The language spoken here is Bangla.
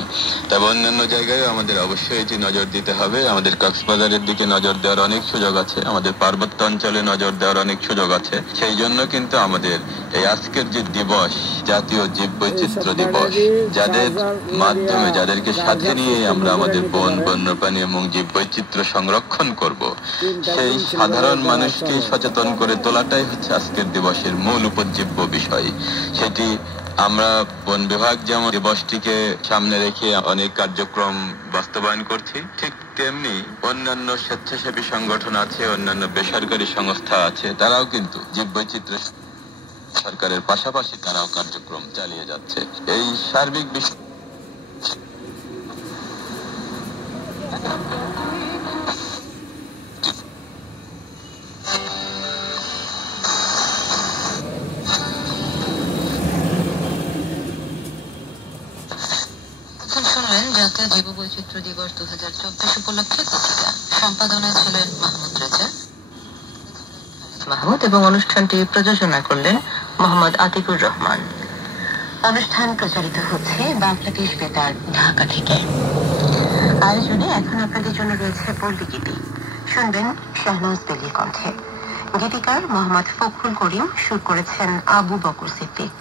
বিষয়। তবে অন্যান্য জায়গায় আমাদের অবশ্যই এটি নজর দিতে হবে। আমাদের কক্সবাজারের দিকে নজর দেওয়ার অনেক সুযোগ আছে, আমাদের পার্বত্য অঞ্চলে নজর দেওয়ার অনেক সুযোগ আছে। সেই জন্য কিন্তু আমাদের এই আজকের যে দিবস, জাতীয় জীববৈচিত্র্য দিবস, যাদের মাধ্যমে যাদেরকে সাথে নিয়ে আমরা আমাদের বন, বন্যপ্রাণী এবং জীববৈচিত্র্য সংরক্ষণ করব, সেই সাধারণ মানুষকে সচেতন করে তোলাটাই হচ্ছে আজকের দিবসের মূল উপজীব্য বিষয়। সেটি আমরা বন বিভাগ যেমন দিবসটিকে সামনে রেখে অনেক কার্যক্রম বাস্তবায়ন করছি, ঠিক তেমনি অন্যান্য স্বেচ্ছাসেবী সংগঠন আছে, অন্যান্য বেসরকারি সংস্থা আছে, তারাও কিন্তু জীববৈচিত্র্য সরকারের পাশাপাশি তারাও কার্যক্রম চালিয়ে যাচ্ছে। এই সার্বিক বিষয় শুনলেন জাতীয় জীববৈচিত্র্য দিবস 2024 উপলক্ষে পত্রিকা সম্পাদনায় ছিলেন মাহমুদ রেজা মাহমুদ এবং অনুষ্ঠানটি প্রযোজনা করলেন মোহাম্মদ আতিকুর রহমান। অনুষ্ঠান প্রচারিত হচ্ছে বাংলাদেশ বেতার ঢাকা থেকে। আয়োজনে এখন আপনাদের জন্য রয়েছে পল্লী গীতি। শুনবেন শাহনাজ বেলির কণ্ঠে। গীতিকার মোহাম্মদ ফখরুল করিম, সুর করেছেন আবু বকর সিদ্দিক।